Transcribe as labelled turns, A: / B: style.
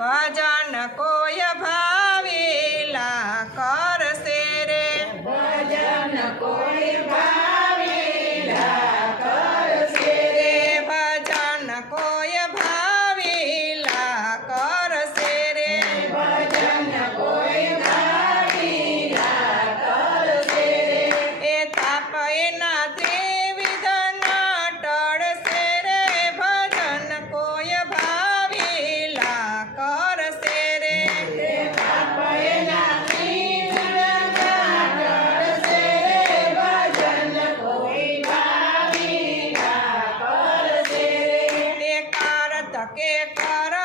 A: भजन कोय भ કે કર